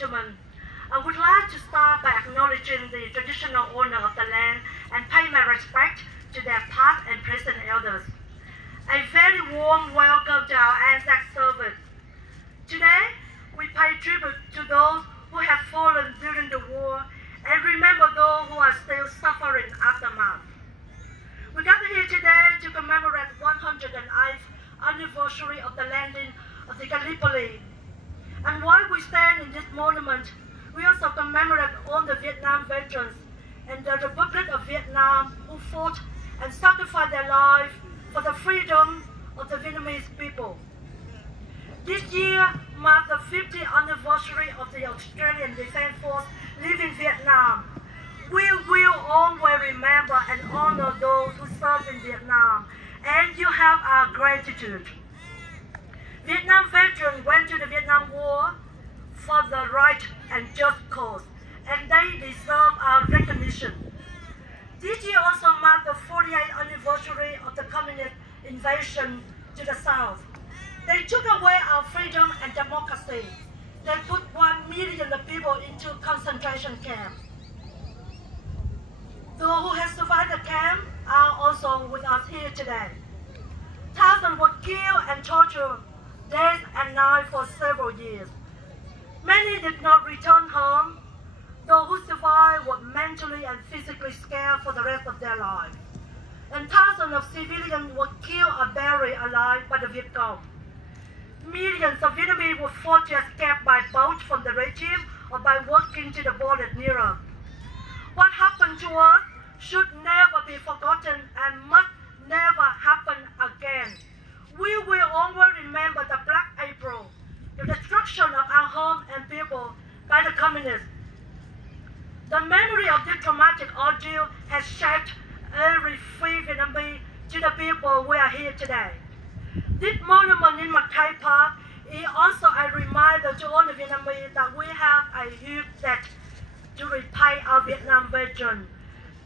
gentlemen, I would like to start by acknowledging the traditional owner of the land and pay my respect to their past and present elders. A very warm welcome to our Anzac service. Today, we pay tribute to those who have fallen during the war and remember those who are still suffering aftermath. We gather here today to commemorate 108th anniversary of the landing of the Gallipoli. And while we stand in this monument, we also commemorate all the Vietnam veterans and the Republic of Vietnam who fought and sacrificed their lives for the freedom of the Vietnamese people. This year marks the 50th anniversary of the Australian Defence Force leaving Vietnam. We will always remember and honor those who served in Vietnam, and you have our gratitude. Vietnam veterans went to the Vietnam War for the right and just cause, and they deserve our recognition. This year also marked the 48th anniversary of the communist invasion to the south. They took away our freedom and democracy. They put 1 million people into concentration camps. Those who have survived the camp are also with us here today. Thousands were killed and tortured days and nights for several years. Many did not return home. Those who survived were mentally and physically scared for the rest of their lives. And thousands of civilians were killed or buried alive by the Viet Cong. Millions of Vietnamese were forced to escape by boat from the regime or by walking to the border nearer. What happened to us should never be forgotten and must never happen again. We will always remember the Black April, the destruction of our home and people by the communists. The memory of this traumatic ordeal has shaped every free Vietnamese to the people we are here today. This monument in McKay Park is also a reminder to all the Vietnamese that we have a huge debt to repay our Vietnam veterans.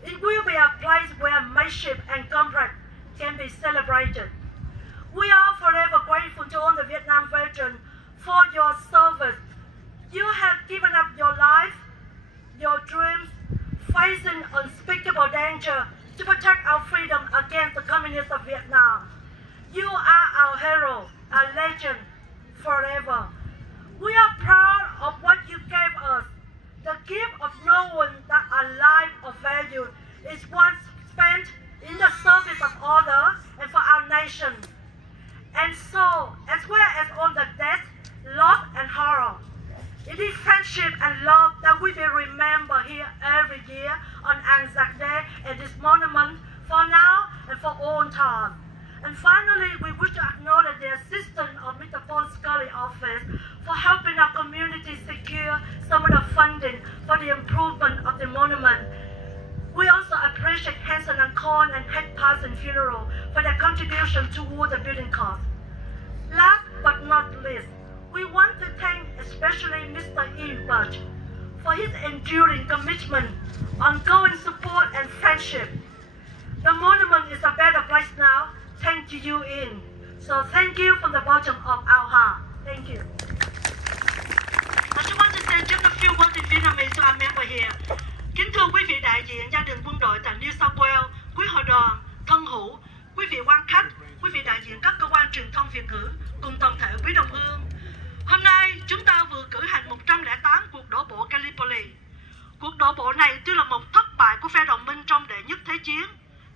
It will be a place where mateship and contract can be celebrated. We are forever grateful to all the Vietnam veterans for your service. You have given up your life, your dreams, facing unspeakable danger to protect our freedom against the communists of Vietnam. You are our hero, our legend, forever. We are proud of what you gave us. The gift of knowing that a life of value is one spent in the service of others and for our nation. And so, as well as all the death, loss, and horror, it is friendship and love that we will remember here every year on Anzac Day at this monument for now and for all time. And finally, we wish to acknowledge the assistance of Mr. Paul Scully's office for helping our community secure some of the funding for the improvement of the monument. We also appreciate Hanson and Korn and Head Parson Funeral for their contribution toward the building cost. Last but not least, we want to thank especially Mr. Ian Birch for his enduring commitment, ongoing support and friendship. The monument is a better place now. Thank you, Ian. So thank you from the bottom of our heart. Thank you. I just want to say just a few words in Vietnamese to our member here. Kính thưa quý vị đại diện gia đình quân đội tại New South Wales, quý hội đoàn, thân hữu, quý vị quan khách, quý vị đại diện các cơ quan truyền thông Việt ngữ cùng toàn thể quý đồng hương. Hôm nay chúng ta vừa cử hành 108 cuộc đổ bộ Gallipoli. Cuộc đổ bộ này tuy là một thất bại của phe đồng minh trong đệ nhất thế chiến.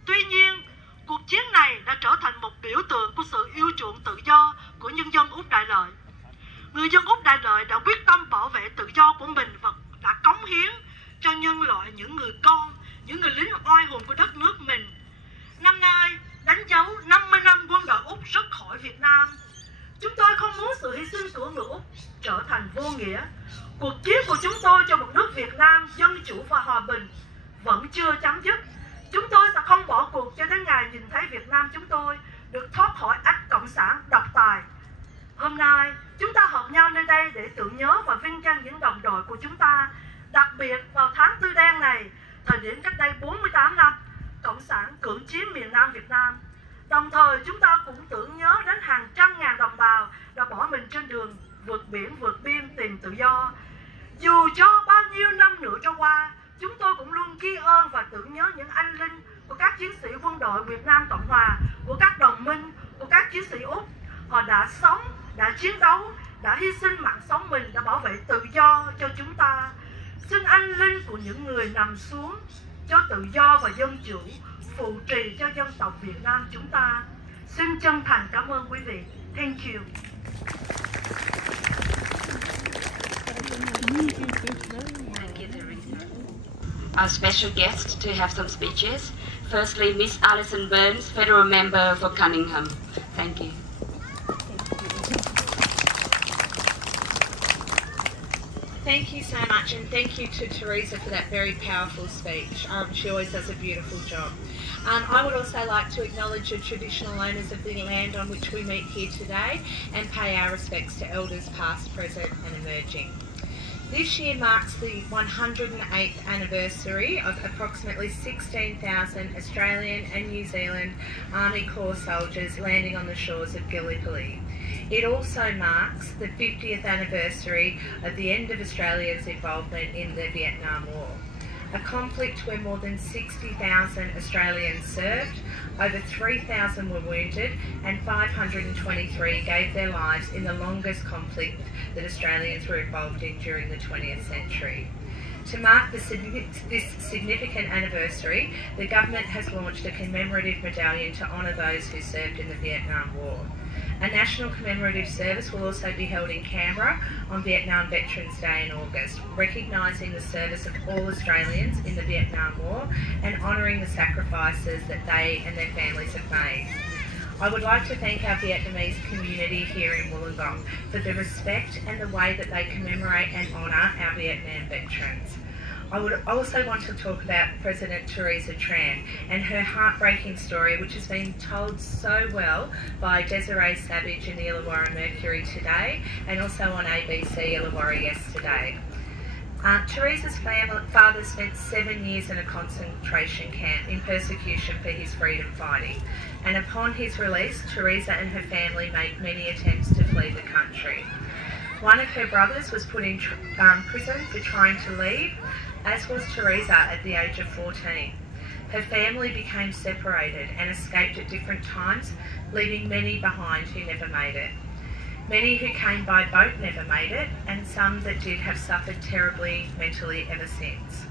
Tuy nhiên, cuộc chiến này đã trở thành một biểu tượng của sự yêu chuộng tự do của nhân dân Úc Đại Lợi. Người dân Úc Đại Lợi đã quyết tâm bảo vệ tự do của mình và đã cống hiến cho nhân loại những người con, những người lính oai hùng của đất nước mình. Năm nay đánh dấu 50 năm quân đội Úc rút khỏi Việt Nam. Chúng tôi không muốn sự hy sinh của người Úc trở thành vô nghĩa. Cuộc chiến của chúng tôi cho một nước Việt Nam dân chủ và hòa bình vẫn chưa chấm dứt. Chúng tôi sẽ không bỏ cuộc cho đến ngày nhìn thấy Việt Nam chúng tôi được thoát khỏi ách cộng sản độc tài. Hôm nay, chúng ta họp nhau nơi đây để tưởng nhớ và vinh danh những đồng đội của chúng ta. Đặc biệt vào tháng Tư Đen này, thời điểm cách đây 48 năm, Cộng sản cưỡng chiếm miền Nam Việt Nam. Đồng thời, chúng ta cũng tưởng nhớ đến hàng trăm ngàn đồng bào đã bỏ mình trên đường vượt biển, vượt biên tìm tự do. Dù cho bao nhiêu năm nữa trôi qua, chúng tôi cũng luôn ghi ơn và tưởng nhớ những anh linh của các chiến sĩ quân đội Việt Nam Cộng Hòa, của các đồng minh, của các chiến sĩ Úc. Họ đã sống, đã chiến đấu, đã hy sinh mạng sống mình, đã bảo vệ tự do cho chúng ta. Xin anh linh của những người nằm xuống cho tự do và dân chủ, phụ trì cho dân tộc Việt Nam chúng ta. Xin chân thành cảm ơn quý vị. Thank you. Our special guests to have some speeches. Firstly, Miss Alison Burns, Federal Member for Cunningham. Thank you. Thank you so much, and thank you to Teresa for that very powerful speech. She always does a beautiful job. I would also like to acknowledge the traditional owners of the land on which we meet here today and pay our respects to elders past, present and emerging. This year marks the 108th anniversary of approximately 16,000 Australian and New Zealand Army Corps soldiers landing on the shores of Gallipoli. It also marks the 50th anniversary of the end of Australia's involvement in the Vietnam War, a conflict where more than 60,000 Australians served, over 3,000 were wounded and 523 gave their lives in the longest conflict that Australians were involved in during the 20th century. To mark this significant anniversary, the government has launched a commemorative medallion to honour those who served in the Vietnam War. A national commemorative service will also be held in Canberra on Vietnam Veterans Day in August, recognising the service of all Australians in the Vietnam War and honouring the sacrifices that they and their families have made. I would like to thank our Vietnamese community here in Wollongong for the respect and the way that they commemorate and honour our Vietnam veterans. I would also want to talk about President Theresa Tran and her heartbreaking story, which has been told so well by Desiree Savage in the Illawarra Mercury today and also on ABC Illawarra yesterday. Theresa's father spent 7 years in a concentration camp in persecution for his freedom fighting, and upon his release, Theresa and her family made many attempts to flee the country. One of her brothers was put in prison for trying to leave, as was Theresa at the age of 14. Her family became separated and escaped at different times, leaving many behind who never made it. Many who came by boat never made it, and some that did have suffered terribly mentally ever since.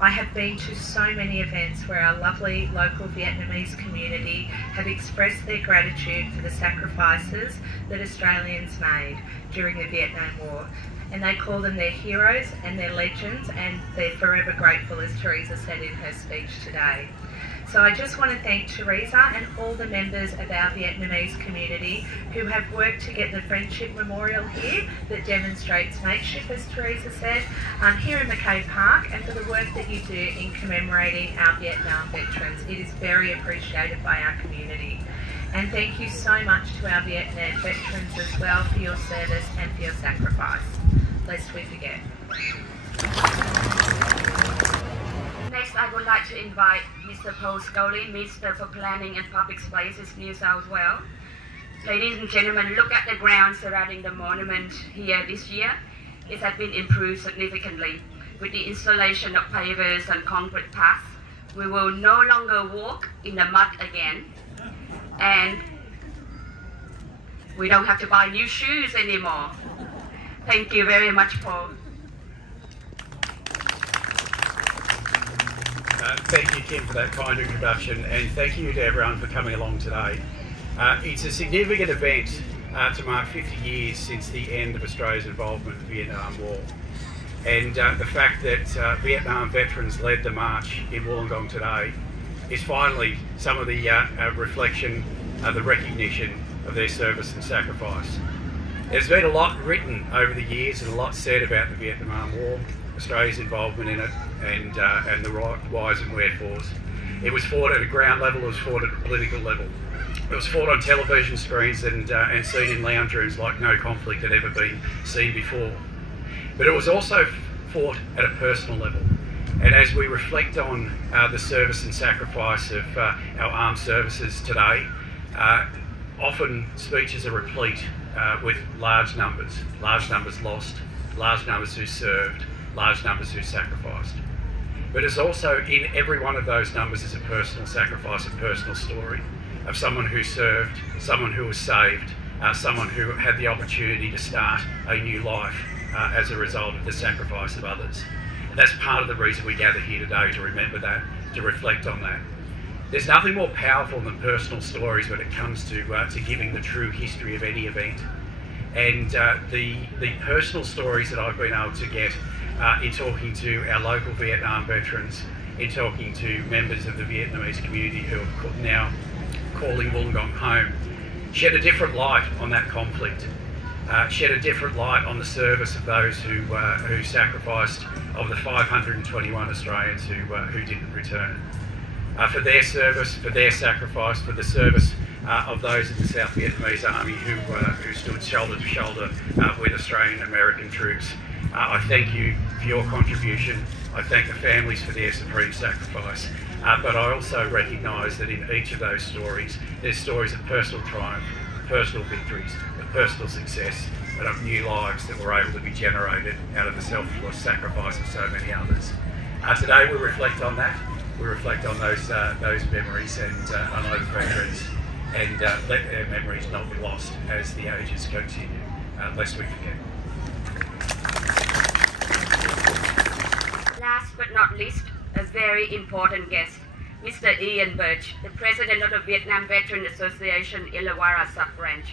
I have been to so many events where our lovely local Vietnamese community have expressed their gratitude for the sacrifices that Australians made during the Vietnam War, and they call them their heroes and their legends, and they're forever grateful, as Teresa said in her speech today. So I just want to thank Teresa and all the members of our Vietnamese community who have worked to get the Friendship Memorial here that demonstrates mateship, as Teresa said, here in McCabe Park, and for the work that you do in commemorating our Vietnam veterans. It is very appreciated by our community. And thank you so much to our Vietnam veterans as well for your service and for your sacrifice. Lest we forget. Next, I would like to invite Mr. Paul Scully, Minister for Planning and Public Spaces, New South Wales. Ladies and gentlemen, look at the ground surrounding the monument here this year. It has been improved significantly with the installation of pavers and concrete paths. We will no longer walk in the mud again, and we don't have to buy new shoes anymore. Thank you very much, Paul. Thank you, Kim, for that kind introduction, and thank you to everyone for coming along today. It's a significant event to mark 50 years since the end of Australia's involvement in the Vietnam War. And the fact that Vietnam veterans led the march in Wollongong today is finally some of the reflection, the recognition of their service and sacrifice. There's been a lot written over the years and a lot said about the Vietnam War, Australia's involvement in it, and the whys and wherefores. It was fought at a ground level, it was fought at a political level. It was fought on television screens and seen in lounge rooms like no conflict had ever been seen before. But it was also fought at a personal level. And as we reflect on the service and sacrifice of our armed services today, often speeches are replete with large numbers lost, large numbers who served, large numbers who sacrificed. But it's also in every one of those numbers is a personal sacrifice, a personal story of someone who served, someone who was saved, someone who had the opportunity to start a new life as a result of the sacrifice of others. And that's part of the reason we gather here today, to remember that, to reflect on that. There's nothing more powerful than personal stories when it comes to giving the true history of any event. And the personal stories that I've been able to get in talking to our local Vietnam veterans, in talking to members of the Vietnamese community who are now calling Wollongong home, shed a different light on that conflict, shed a different light on the service of those who sacrificed, of the 521 Australians who didn't return. For their service, for their sacrifice, for the service of those in the South Vietnamese Army who stood shoulder to shoulder with Australian and American troops. I thank you for your contribution. I thank the families for their supreme sacrifice. But I also recognise that in each of those stories, there's stories of personal triumph, personal victories, of personal success, and of new lives that were able to be generated out of the selfless sacrifice of so many others. Today we reflect on that. We reflect on those memories and on those veterans, and let their memories not be lost as the ages continue, lest we forget. Last but not least, a very important guest, Mr. Ian Birch, the president of the Vietnam Veteran Association Illawarra Sub-Branch.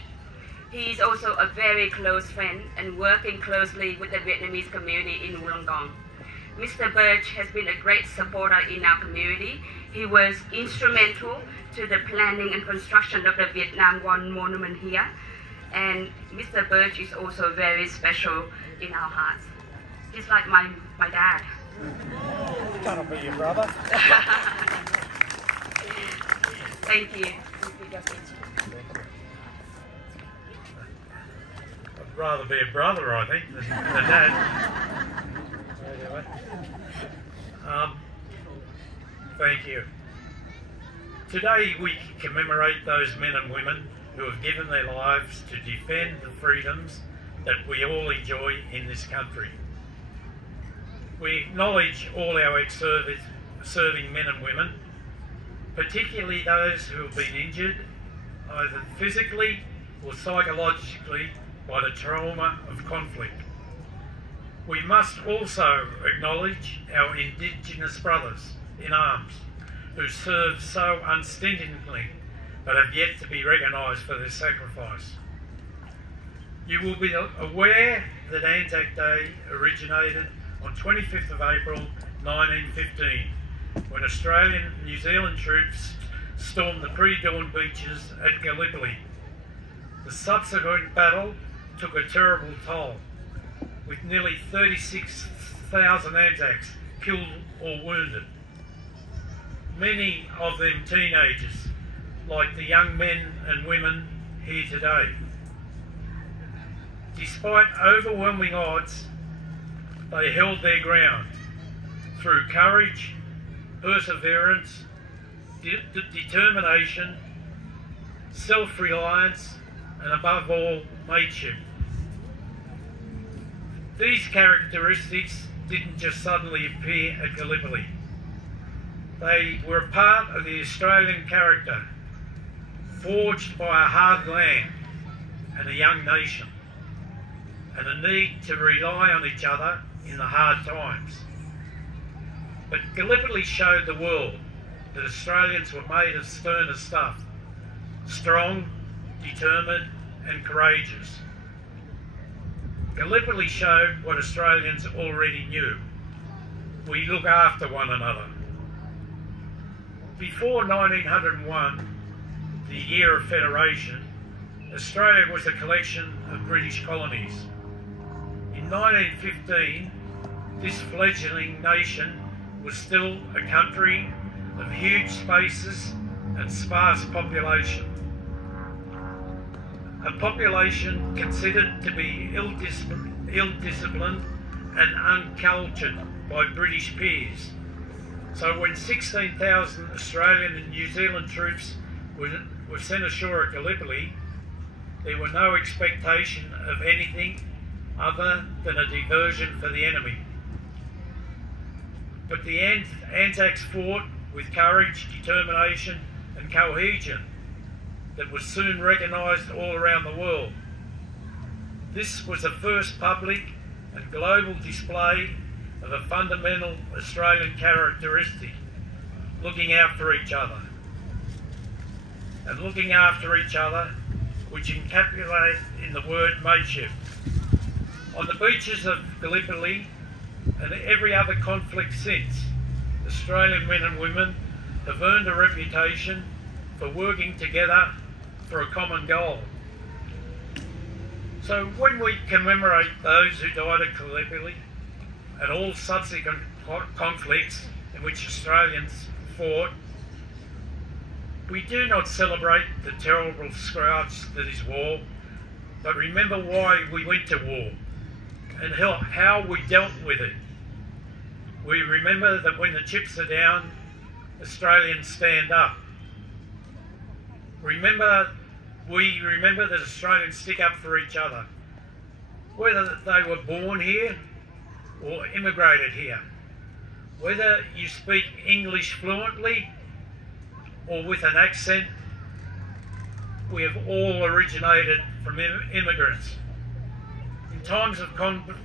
He is also a very close friend and working closely with the Vietnamese community in Wollongong. Mr. Birch has been a great supporter in our community. He was instrumental to the planning and construction of the Vietnam War Monument here. And Mr. Birch is also very special in our hearts. He's like my dad. Cannot be your brother. Thank you. I'd rather be a brother, I think, than a dad. Anyway. Thank you. Today we commemorate those men and women who have given their lives to defend the freedoms that we all enjoy in this country. We acknowledge all our ex-serving men and women, particularly those who have been injured either physically or psychologically by the trauma of conflict. We must also acknowledge our Indigenous brothers in arms who serve so unstintingly but have yet to be recognised for their sacrifice. You will be aware that Anzac Day originated on 25th of April 1915, when Australian and New Zealand troops stormed the pre-dawn beaches at Gallipoli. The subsequent battle took a terrible toll, with nearly 36,000 Anzacs killed or wounded. Many of them teenagers, like the young men and women here today. Despite overwhelming odds, they held their ground through courage, perseverance, determination, self-reliance, and above all, mateship. These characteristics didn't just suddenly appear at Gallipoli. They were a part of the Australian character, forged by a hard land and a young nation, and a need to rely on each other in the hard times. But Gallipoli showed the world that Australians were made of sterner stuff, strong, determined and courageous. Gallipoli showed what Australians already knew. We look after one another. Before 1901, the year of Federation, Australia was a collection of British colonies. In 1915, this fledgling nation was still a country of huge spaces and sparse population. A population considered to be ill-disciplined and uncultured by British peers. So when 16,000 Australian and New Zealand troops were sent ashore at Gallipoli, there were no expectation of anything other than a diversion for the enemy. But the Anzacs fought with courage, determination and cohesion that was soon recognised all around the world. This was the first public and global display of a fundamental Australian characteristic, looking out for each other. And looking after each other, which encapsulate in the word mateship. On the beaches of Gallipoli and every other conflict since, Australian men and women have earned a reputation for working together for a common goal. So when we commemorate those who died at Gallipoli and all subsequent conflicts in which Australians fought, we do not celebrate the terrible scourge that is war, but remember why we went to war and how we dealt with it. We remember that when the chips are down, Australians stand up. We remember that Australians stick up for each other, whether they were born here or immigrated here, whether you speak English fluently or with an accent. We have all originated from immigrants. In times of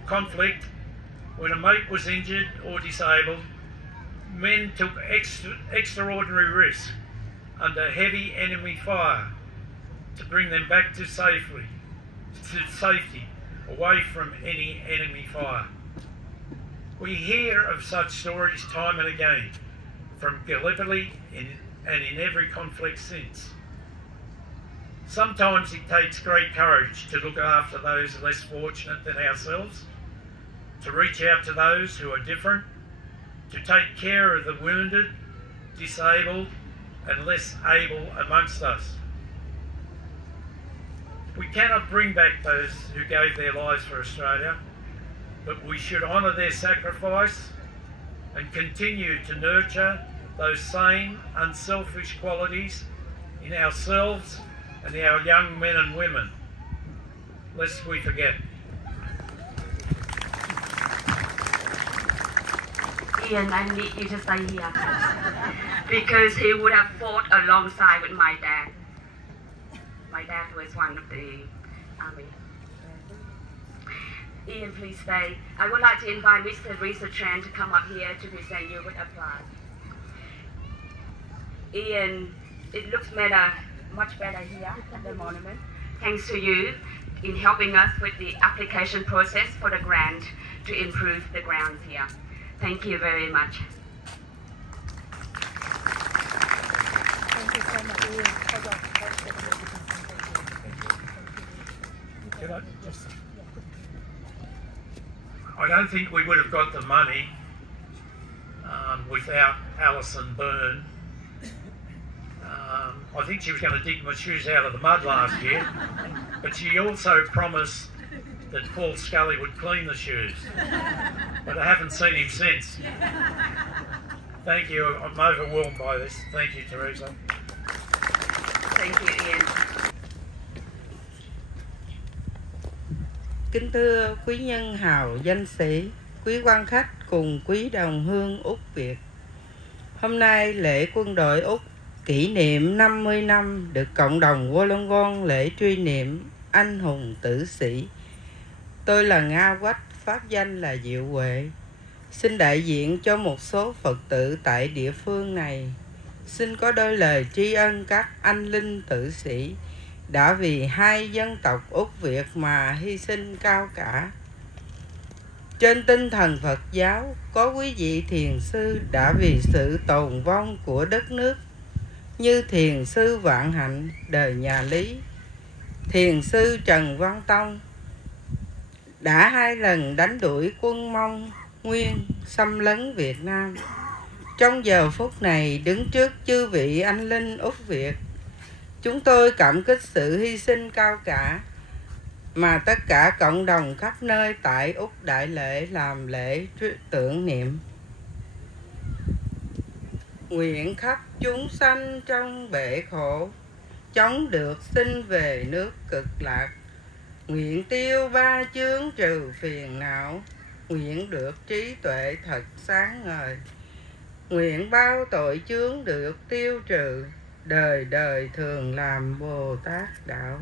conflict, when a mate was injured or disabled, men took extraordinary risks under heavy enemy fire to bring them back to safety, away from any enemy fire. We hear of such stories time and again, from Gallipoli and in every conflict since. Sometimes it takes great courage to look after those less fortunate than ourselves, to reach out to those who are different, to take care of the wounded, disabled and less able amongst us. We cannot bring back those who gave their lives for Australia, but we should honour their sacrifice and continue to nurture those same unselfish qualities in ourselves and our young men and women, lest we forget. Ian, I need you to stay here because he would have fought alongside with my dad. My dad was one of the army. Ian, please stay. I would like to invite Mr. Risa Tran to come up here to present you with applause. Ian, it looks better, much better here at the monument, thanks to you in helping us with the application process for the grant to improve the grounds here. Thank you very much. Thank you so much, Ian. I don't think we would have got the money without Alison Byrne. I think she was going to dig my shoes out of the mud last year, but she also promised that Paul Scully would clean the shoes, but I haven't seen him since. Thank you. I'm overwhelmed by this. Thank you, Teresa. Thank you, Ian. Kính thưa quý nhân hào danh sĩ, quý quan khách cùng quý đồng hương Úc Việt. Hôm nay lễ quân đội Úc kỷ niệm 50 năm được cộng đồng Wollongong lễ truy niệm anh hùng tử sĩ. Tôi là Nga Quách, pháp danh là Diệu Huệ. Xin đại diện cho một số Phật tử tại địa phương này, xin có đôi lời tri ân các anh linh tử sĩ đã vì hai dân tộc Úc Việt mà hy sinh cao cả. Trên tinh thần Phật giáo, có quý vị thiền sư đã vì sự tồn vong của đất nước, như thiền sư Vạn Hạnh đời nhà Lý, thiền sư Trần Văn Tông đã 2 lần đánh đuổi quân Mông Nguyên xâm lấn Việt Nam. Trong giờ phút này, đứng trước chư vị anh linh Úc Việt, chúng tôi cảm kích sự hy sinh cao cả mà tất cả cộng đồng khắp nơi tại Úc Đại Lễ làm lễ tưởng niệm. Nguyện khắp chúng sanh trong bể khổ, chống được sinh về nước cực lạc. Nguyện tiêu ba chướng trừ phiền não, nguyện được trí tuệ thật sáng ngời, nguyện bao tội chướng được tiêu trừ, đời đời thường làm Bồ Tát đạo.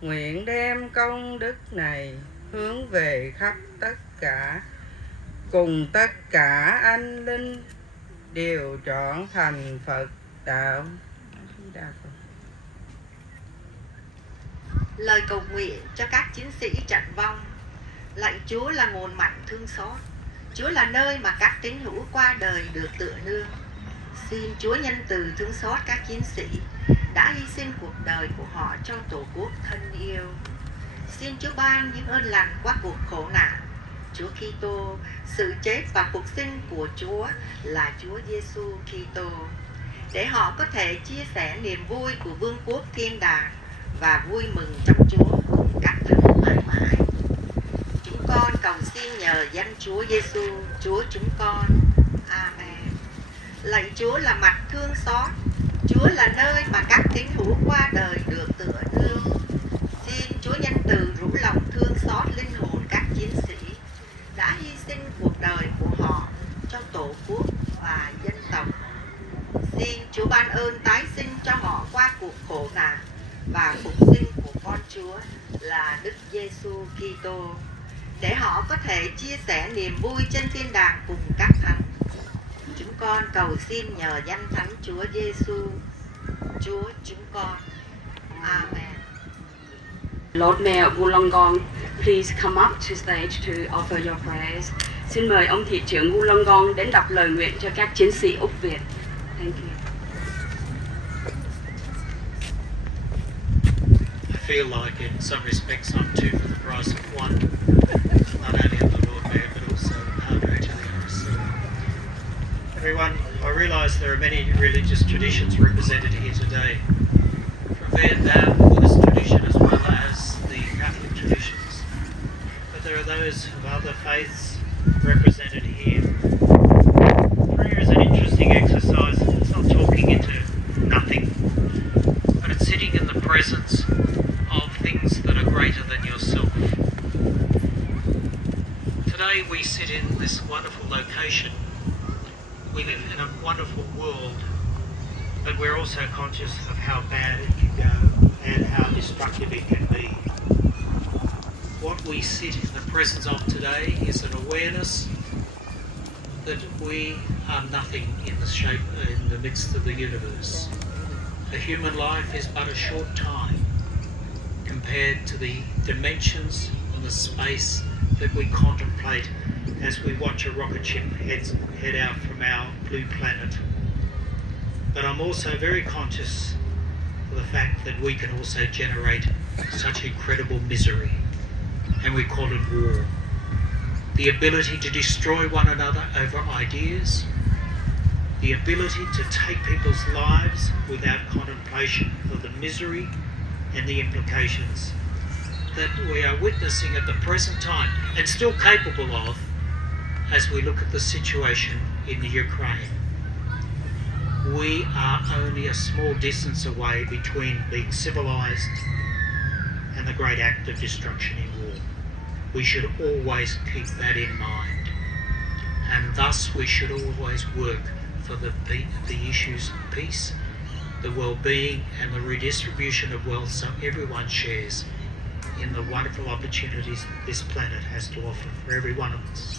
Nguyện đem công đức này hướng về khắp tất cả, cùng tất cả anh linh đều trọn thành Phật đạo. Lời cầu nguyện cho các chiến sĩ trận vong. Lạy Chúa là nguồn mạnh thương xót, Chúa là nơi mà các tín hữu qua đời được tựa nương. Xin Chúa nhân từ thương xót các chiến sĩ đã hy sinh cuộc đời của họ cho Tổ quốc thân yêu. Xin Chúa ban những ơn lành qua cuộc khổ nạn. Chúa Kitô, sự chết và cuộc sinh của Chúa là Chúa Giêsu Kitô, để họ có thể chia sẻ niềm vui của vương quốc thiên đàng và vui mừng trong Chúa cùng các thánh mãi mãi. Chúng con cầu xin nhờ danh Chúa Giêsu, Chúa chúng con. Amen. Lạy Chúa là mặt thương xót, Chúa là nơi mà các tín hữu qua đời được tựa nương. Xin Chúa nhân từ rủ lòng thương xót linh hồn các chiến sĩ đã hy sinh cuộc đời của họ cho Tổ quốc và dân tộc. Xin Chúa ban ơn tái sinh cho họ qua cuộc khổ nạn và phục sinh của con Chúa là Đức Giêsu Kitô, để họ có thể chia sẻ niềm vui trên thiên đàng cùng các thánh. Chúng con cầu xin nhờ danh Thánh Chúa Giêsu, Chúa chúng con. Amen. Lord Mayor Wollongong, please come up to stage to offer your prayers. Xin mời ông thị trưởng Wollongong đến đọc lời nguyện cho các chiến sĩ Úc Việt. Thank you. I feel like in some respects I'm two for the price of one, not only of the Lord Mayor but also Padre to the RSC. Everyone, I realise there are many religious traditions represented here today, from Vietnam, Buddhist tradition as well as the Catholic traditions, but there are those of other faiths represented here. Prayer is an interesting exercise. It's not talking into nothing, but it's sitting in the presence of things that are greater than yourself. Today we sit in this wonderful location. We live in a wonderful world, but we're also conscious of how bad it can go and how destructive it can be. What we sit in the presence of today is an awareness that we are nothing in the midst of the universe. A human life is but a short time compared to the dimensions and the space that we contemplate as we watch a rocket ship head out from our blue planet. But I'm also very conscious of the fact that we can also generate such incredible misery, and we call it war. The ability to destroy one another over ideas, the ability to take people's lives without contemplation of the misery and the implications that we are witnessing at the present time and still capable of as we look at the situation in the Ukraine. We are only a small distance away between being civilised and the great act of destruction in war. We should always keep that in mind, and thus we should always work for the issues of peace, the well-being and the redistribution of wealth so everyone shares in the wonderful opportunities this planet has to offer for every one of us.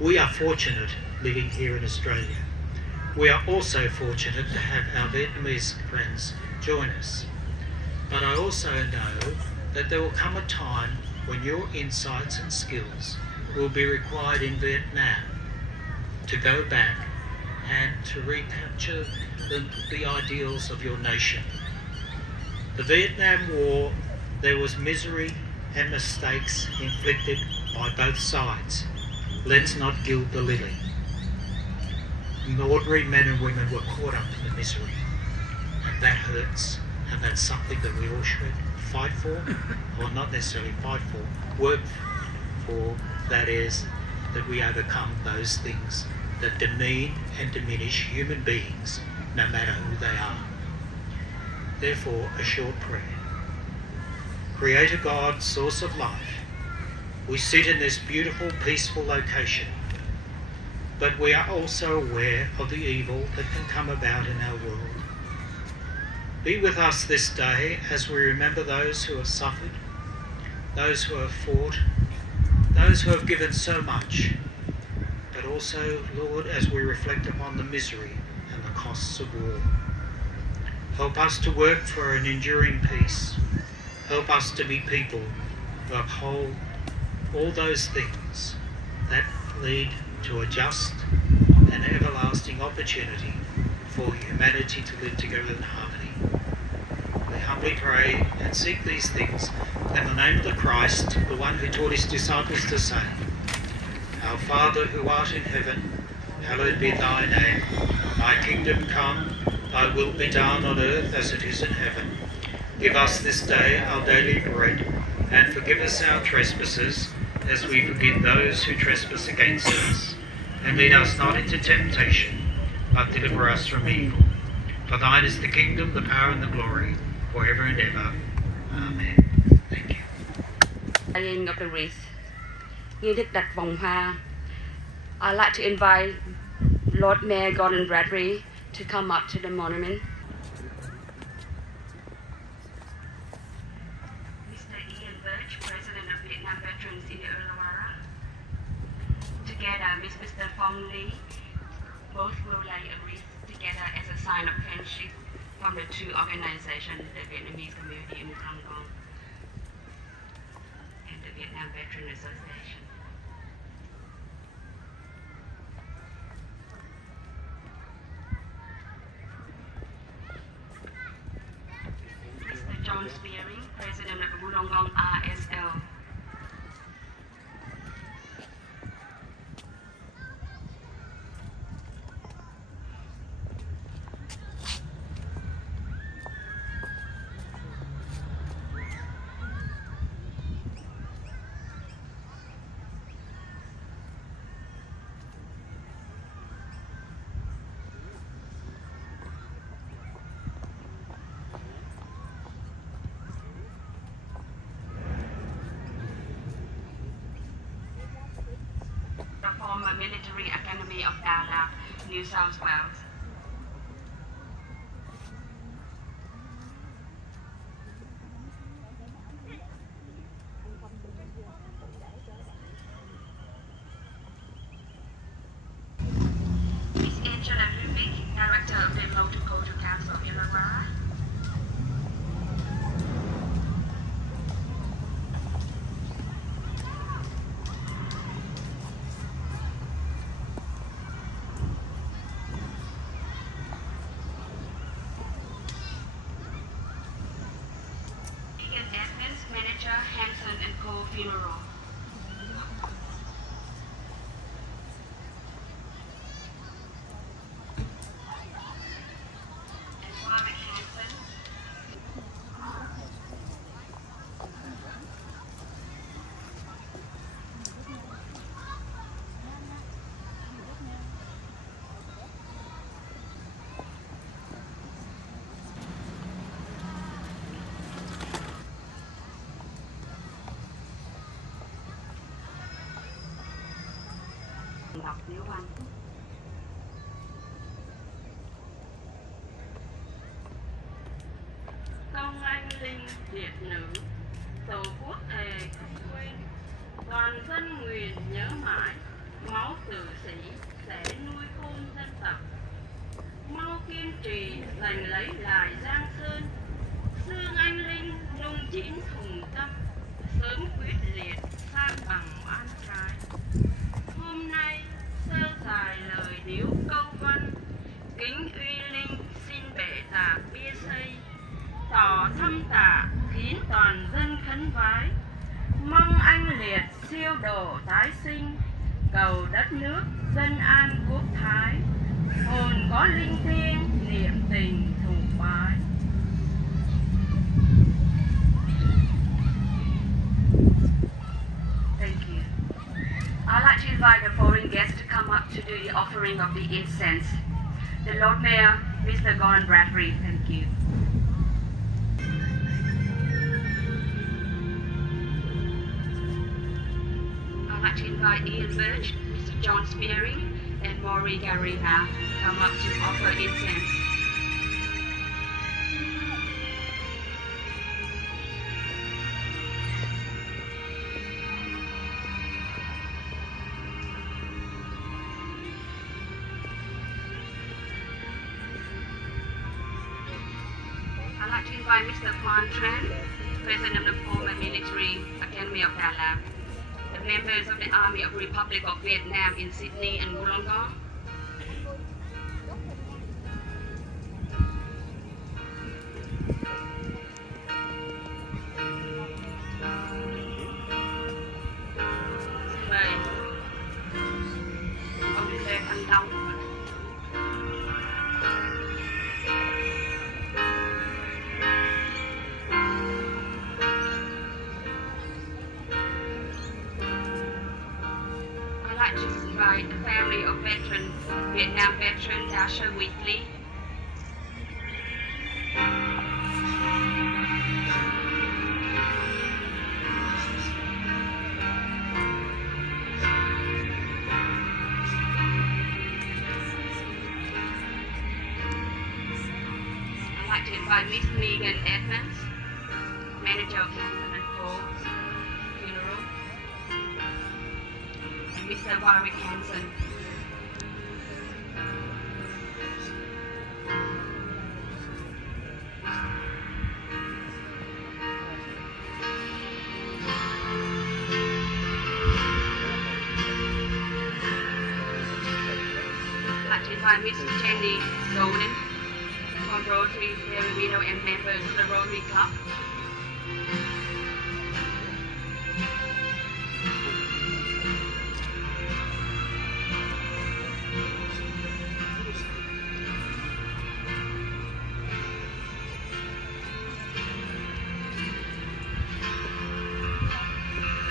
We are fortunate living here in Australia. We are also fortunate to have our Vietnamese friends join us. But I also know that there will come a time when your insights and skills will be required in Vietnam to go back and to recapture the ideals of your nation. The Vietnam War, there was misery and mistakes inflicted by both sides. Let's not gild the lily. Ordinary men and women were caught up in the misery, and that hurts, and that's something that we all should fight for, or not necessarily fight for, work for. That is, that we overcome those things that demean and diminish human beings, no matter who they are. Therefore, a short prayer. Creator God, source of life, we sit in this beautiful, peaceful location, but we are also aware of the evil that can come about in our world. Be with us this day as we remember those who have suffered, those who have fought, those who have given so much, but also, Lord, as we reflect upon the misery and the costs of war. Help us to work for an enduring peace. Help us to be people who uphold all those things that lead to a just and everlasting opportunity for humanity to live together in harmony. We humbly pray and seek these things in the name of the Christ, the one who taught his disciples to say, Our Father who art in heaven, hallowed be thy name. Thy kingdom come, thy will be done on earth as it is in heaven. Give us this day our daily bread, and forgive us our trespasses, as we forgive those who trespass against us. And lead us not into temptation, but deliver us from evil. For thine is the kingdom, the power, and the glory, forever and ever. Amen. Thank you. Laying of the wreath. Nghi thức đặt vòng hoa. I'd like to invite Lord Mayor Gordon Bradbury to come up to the monument. President of Vietnam Veterans in the Illawarra. Together with Mr. Phong Lee, both will lay a wreath together as a sign of friendship from the two organizations, the Vietnamese community in Wollongong and the Vietnam Veteran Association. Mr. John Spearing, President of Wollongong RSL. Former Military Academy of Anzac, New South Wales. Miss Angela Rubik, Director of the Multicultural Council of Illawarra. Manager Hanson and Co. Funeral. Employment Hanson. Đọc Liễu Anh. Công anh linh Việt nữ, tổ quốc thề không quên, toàn dân nguyền nhớ mãi, máu tử sĩ sẽ nuôi khôn dân tộc. Mau kiên trì giành lấy lại Giang Sơn, xương anh linh nung chín thùng tâm, sớm quyết liệt san bằng oan trái. Hôm nay sơ sài lời điếu câu văn, kính uy linh xin bệ tạ bia xây, tỏ thâm tạ khiến toàn dân khấn vái, mong anh liệt siêu độ tái sinh, cầu đất nước dân an quốc thái, hồn có linh thiêng niệm tình thù bái. Thank you. I'd like to invite the foreign guests to come up to do the offering of the incense. The Lord Mayor, Mr. Gordon Bradbury, thank you. like to invite Ian Birch, Mr. John Spearing, and Maury Garina come up to offer incense. I'd like to invite Mr. Quan Tran, President of the former Military Academy of Đà Lạt, the members of the Army of the Republic of Vietnam in Sydney and Wollongong, mời ông Lê Thanh Đông. I'd like to invite the family of Vietnam veteran Dasha Wheatley. I'd like to invite Miss Megan Edmonds, manager of Hanson and Coles Funeral, and Mr. Warwick Hanson. I'd like to invite Mrs. Jenny Golden from Rotary, very widow and members of the Rotary Club.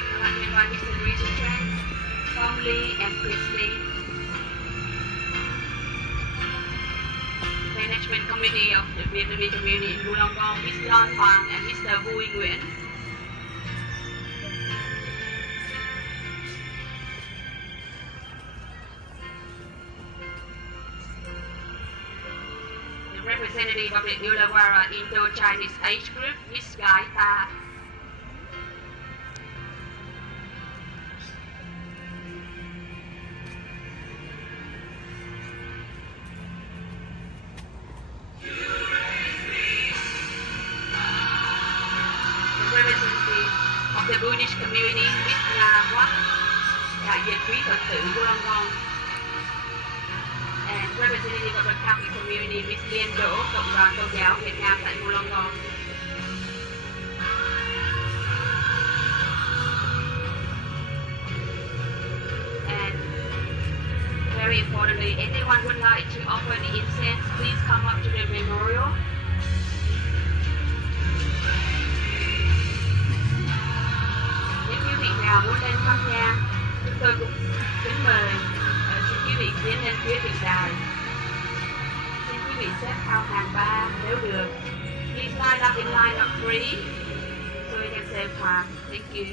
I'd like to invite Mr. Richard Tran, Tom Lee and Chris Lee. Management Committee of the Vietnamese Community in Wollongong, Ms. Loan Hoàng and Mr. Vui Nguyen. The representative of the Illawarra Indo-Chinese Age Group, Ms. Gai Ta. Representative of the Buddhist community, Ms. Nga Quắc, đại diện quý Phật tử Wollongong, and representative of the Catholic community, Ms. Liên Đỗ, Cộng đoàn Tôn giáo Việt Nam tại Wollongong. And very importantly, anyone would like to offer the incense, please come up to the memorial. Quý vị nào muốn lên thắp nhang, chúng tôi cũng kính mời xin quý vị tiến lên phía tượng đài. Xin quý vị xếp theo hàng 3 nếu được. Please line up in line of 3 so we can save time. Thank you.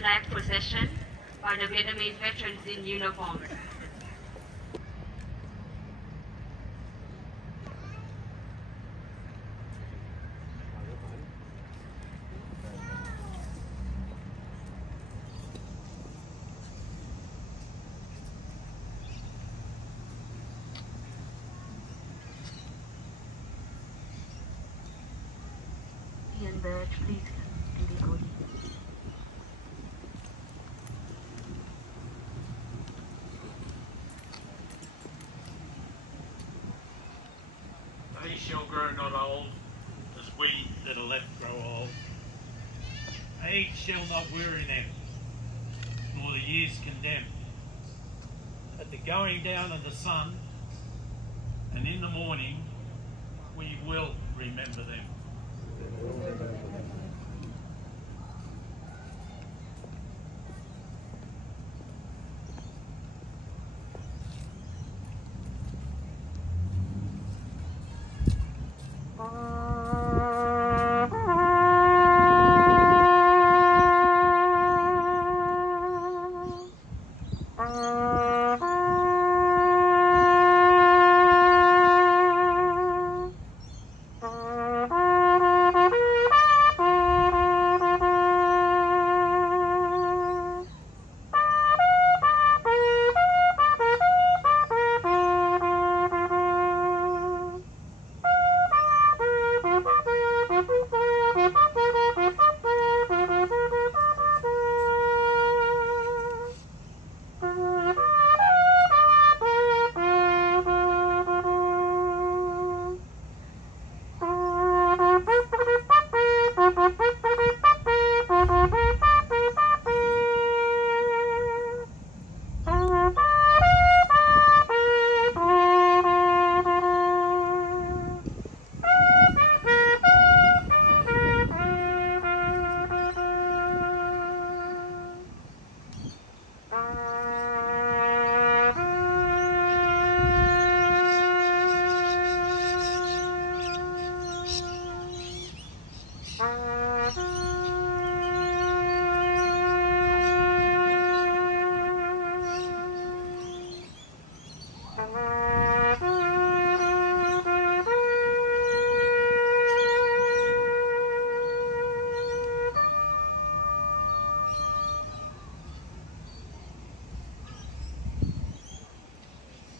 flag procession by the Vietnamese veterans in uniform. And please, go. They shall grow not old, as we that are left grow old. Age shall not weary them, nor the years condemn. At the going down of the sun, and in the morning, we will remember them.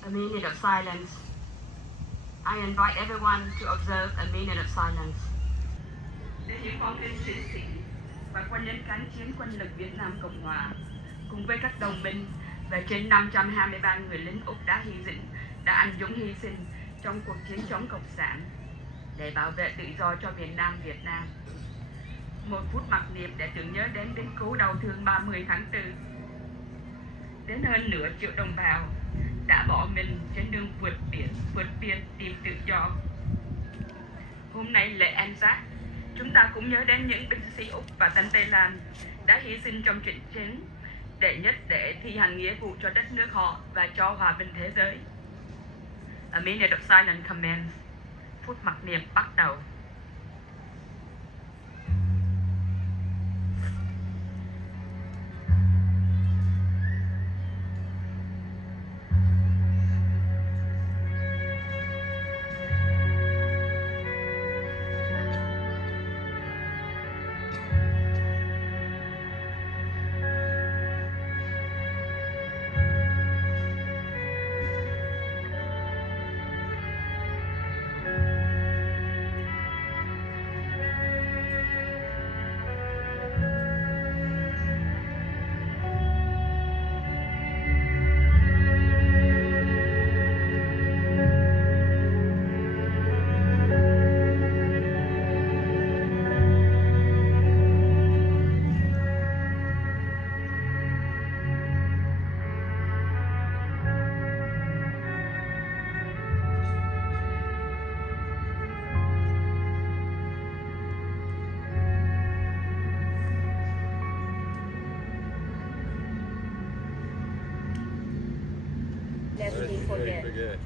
A minute of silence. I invite everyone to observe a minute of silence. Để những con tin chiến sĩ và quân nhân cán chiến quân lực Việt Nam Cộng Hòa cùng với các đồng minh và trên 523 người lính Úc đã anh dũng hy sinh trong cuộc chiến chống Cộng sản để bảo vệ tự do cho miền Nam Việt Nam. Một phút mặc niệm để tưởng nhớ đến biến cố đau thương 30 tháng 4. Đến hơn nửa triệu đồng bào đã bỏ mình trên đường vượt biên tìm tự do. Hôm nay lễ Anzac, chúng ta cũng nhớ đến những binh sĩ Úc và Tân Tây Lan đã hy sinh trong trận chiến để thi hành nghĩa vụ cho đất nước họ và cho hòa bình thế giới. A minute of silence commence. Phút mặc niệm bắt đầu. Lest we forget.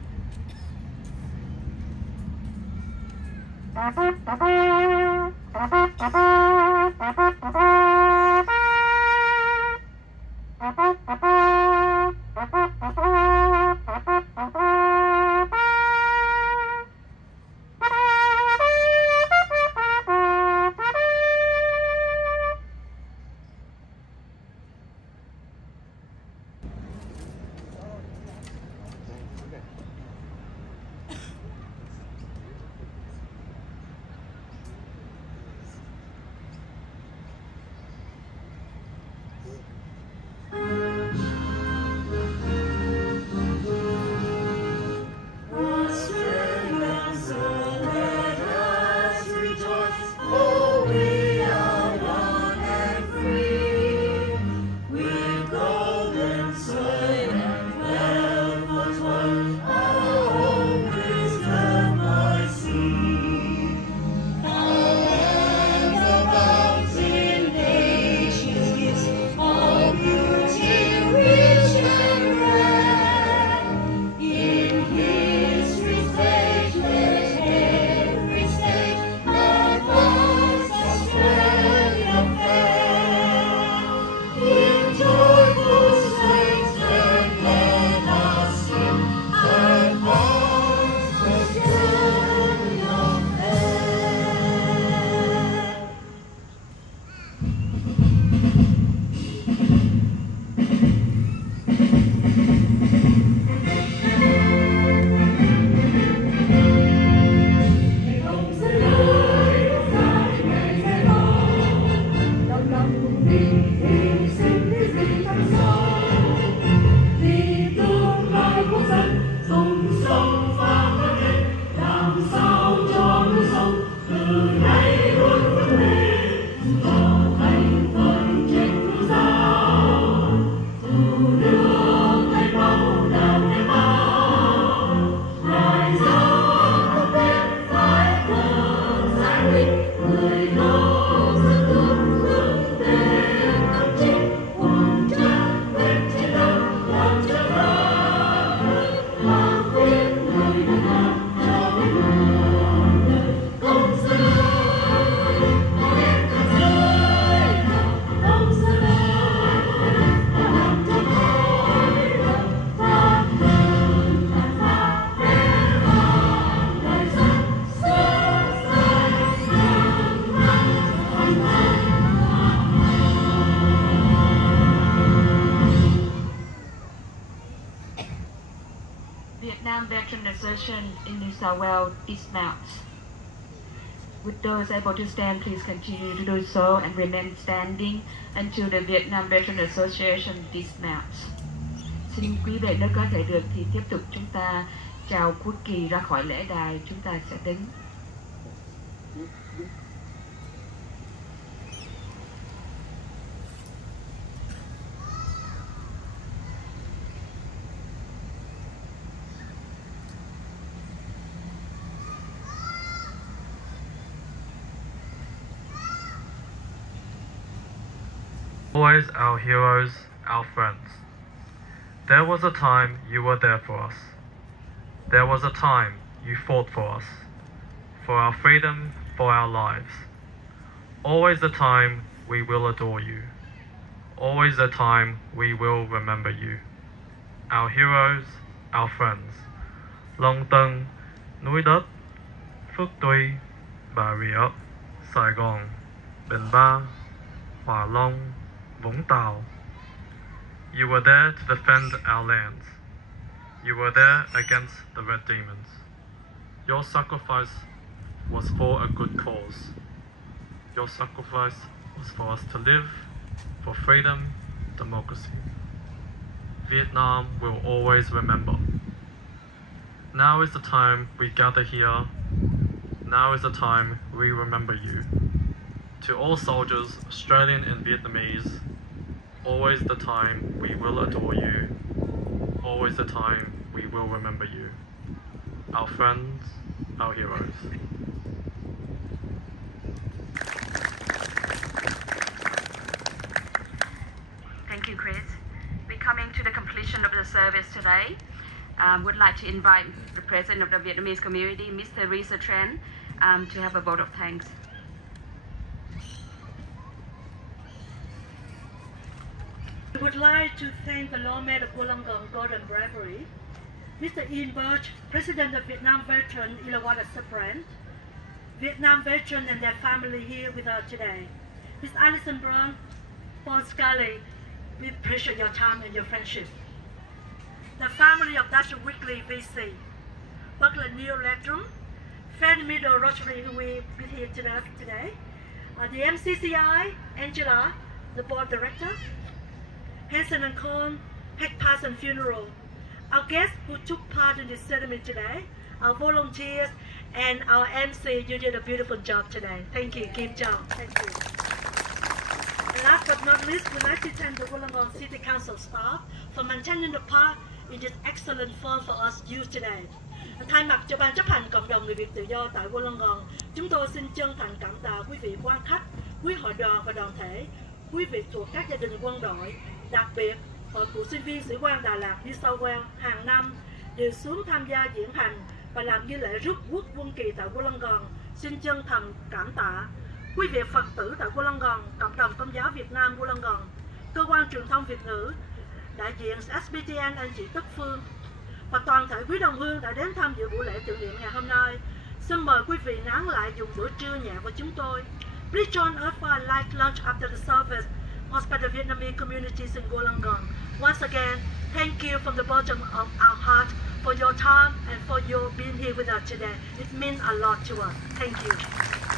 Vietnam Veteran Association in New South Wales dismounts. With those able to stand, please continue to do so and remain standing until the Vietnam Veteran Association dismounts. Xin quý vị nếu có thể được thì tiếp tục chúng ta chào quốc kỳ ra khỏi lễ đài, chúng ta sẽ đứng. Always our heroes, our friends. There was a time you were there for us. There was a time you fought for us, for our freedom, for our lives. Always a time we will adore you. Always a time we will remember you. Our heroes, our friends. Long Tân, núi đất, Phước Tuy, Bà Rịa, Sài Gòn, Bình Ba, Hòa Long, Vũng Tàu. You were there to defend our lands. You were there against the Red Demons. Your sacrifice was for a good cause. Your sacrifice was for us to live for freedom, democracy. Vietnam will always remember. Now is the time we gather here. Now is the time we remember you. To all soldiers, Australian and Vietnamese, always the time we will adore you. Always the time we will remember you. Our friends, our heroes. Thank you, Chris. We're coming to the completion of the service today. Would like to invite the President of the Vietnamese community, Mr. Risa Tran, to have a vote of thanks. would like to thank the lawman of Wollongong, Golden Bravery, Mr. Ian Birch, President of Vietnam Veteran Ilawat Brand, Vietnam veteran and their family here with us today. Ms. Alison Brown, Paul Scully, we appreciate your time and your friendship. The family of Dr. Weekly VC, Buckler Neil Lectrum, Fan Middle Rotary, who we with here today, the MCCI, Angela, the board director, Hanson and Cohn, Heck Parson Funeral, our guests who took part in this ceremony today, our volunteers, and our MC. You did a beautiful job today. Thank you, Kim Jong. Thank you. And last but not least, we'd like to thank the Wollongong City Council staff for maintaining the park in this excellent form for us use today. Thay mặt cho ban chấp hành cộng đồng người Việt tự do tại Wollongong, chúng tôi xin chân thành cảm tạ quý vị quan khách, quý hội đoàn và đoàn thể, quý vị thuộc các gia đình quân đội, đặc biệt hội cựu sinh viên sĩ quan Đà Lạt, New South Wales hàng năm đều xuống tham gia diễn hành và làm nghi lễ rước quốc quân kỳ tại Wollongong. Xin chân thành cảm tạ quý vị Phật tử tại Wollongong, cộng đồng Công giáo Việt Nam Wollongong, cơ quan truyền thông Việt ngữ, đại diện SBTN anh chị Tất Phương và toàn thể quý đồng hương đã đến tham dự buổi lễ tưởng niệm ngày hôm nay. Xin mời quý vị nán lại dùng bữa trưa nhẹ với chúng tôi. Please join us for a light lunch after the service hosted by the Vietnamese communities in Wollongong. Once again, thank you from the bottom of our heart for your time and for your being here with us today. It means a lot to us. Thank you.